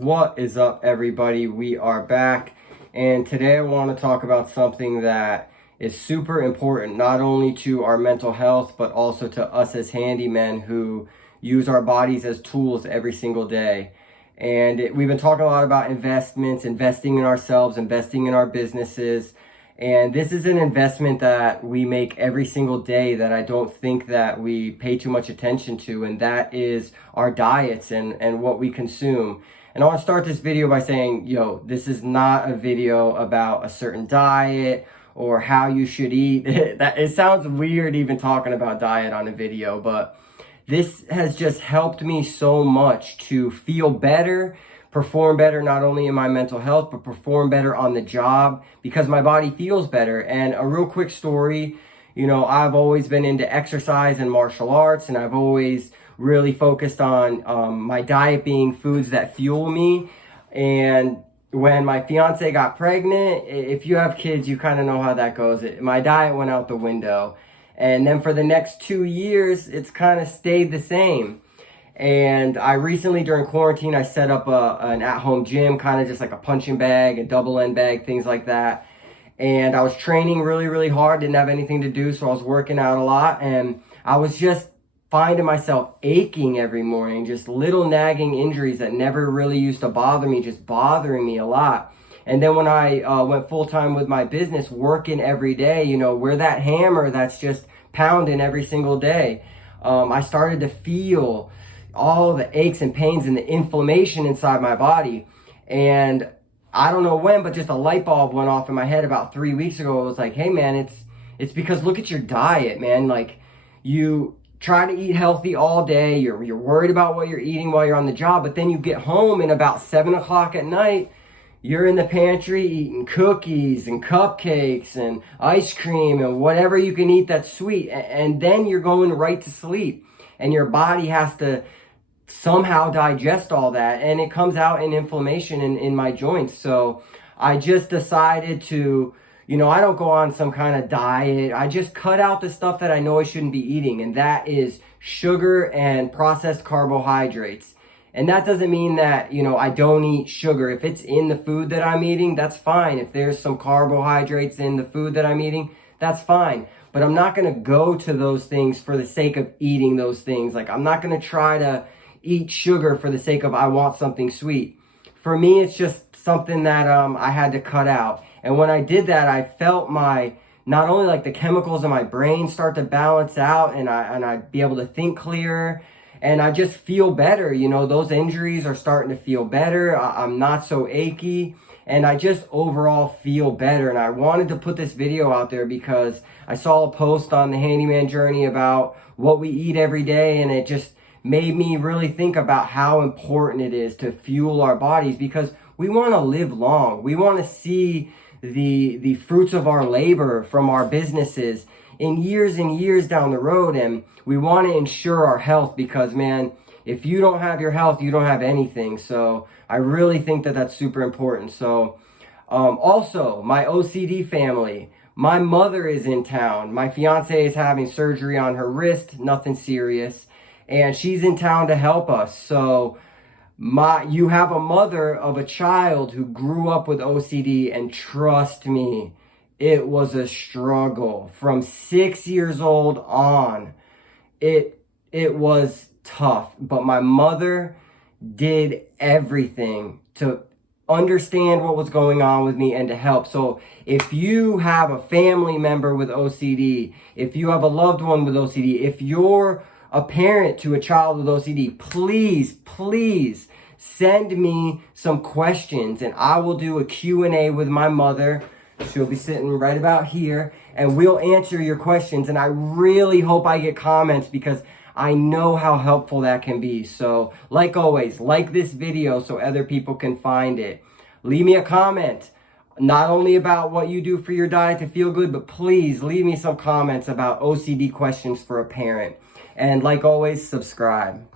What is up, everybody? We are back, and today I want to talk about something that is super important, not only to our mental health, but also to us as handymen who use our bodies as tools every single day. And we've been talking a lot about investments, investing in ourselves, investing in our businesses. And this is an investment that we make every single day that I don't think that we pay too much attention to, and that is our diets and what we consume. And I want to start this video by saying, this is not a video about a certain diet or how you should eat. It sounds weird even talking about diet on a video, but this has just helped me so much to feel better, perform better, not only in my mental health, but perform better on the job because my body feels better. And a real quick story, I've always been into exercise and martial arts, and I've always really focused on my diet being foods that fuel me. And when my fiance got pregnant, if you have kids, you kind of know how that goes. My diet went out the window. And then for the next 2 years, it's kind of stayed the same. And I recently, during quarantine, I set up an at-home gym, kind of just like a punching bag, a double end bag, things like that. And I was training really, really hard, didn't have anything to do, so I was working out a lot. And I was just finding myself aching every morning, just little nagging injuries that never really used to bother me, just bothering me a lot. And then when I went full-time with my business, working every day, we're that hammer that's just pounding every single day. I started to feel all the aches and pains and the inflammation inside my body. And I don't know when, but just a light bulb went off in my head about 3 weeks ago. It was like, hey man, it's because look at your diet, man. Like, you try to eat healthy all day. You're worried about what you're eating while you're on the job, but then you get home and about 7 o'clock at night, you're in the pantry eating cookies and cupcakes and ice cream and whatever you can eat that's sweet. And then you're going right to sleep, and your body has to somehow digest all that, and it comes out in inflammation in my joints. So I just decided to, I don't go on some kind of diet. I just cut out the stuff that I know I shouldn't be eating, and that is sugar and processed carbohydrates. And that doesn't mean that, I don't eat sugar. If it's in the food that I'm eating, that's fine. If there's some carbohydrates in the food that I'm eating, that's fine. But I'm not going to go to those things for the sake of eating those things. Like, I'm not going to try to eat sugar for the sake of I want something sweet. For me, it's just something that I had to cut out. And when I did that, I felt not only like the chemicals in my brain start to balance out, and I'd be able to think clearer, and I just feel better. Those injuries are starting to feel better. I'm not so achy, and I just overall feel better. And I wanted to put this video out there because I saw a post on the Handyman Journey about what we eat every day, and it just made me really think about how important it is to fuel our bodies, because we want to live long. We want to see the fruits of our labor from our businesses in years and years down the road, and we want to ensure our health, because man, if you don't have your health, you don't have anything. So I really think that that's super important. So also, my OCD family, my mother is in town. My fiance is having surgery on her wrist, nothing serious, and she's in town to help us. So you have a mother of a child who grew up with OCD, and trust me, it was a struggle from 6 years old on. It was tough, but my mother did everything to understand what was going on with me and to help. So if you have a family member with OCD, if you have a loved one with OCD, if you're a parent to a child with OCD, please send me some questions, and I will do a Q&A with my mother. She'll be sitting right about here, and we'll answer your questions. And I really hope I get comments, because I know how helpful that can be. So like always, like this video so other people can find it. Leave me a comment, not only about what you do for your diet to feel good, but please leave me some comments about OCD questions for a parent. And like always, subscribe.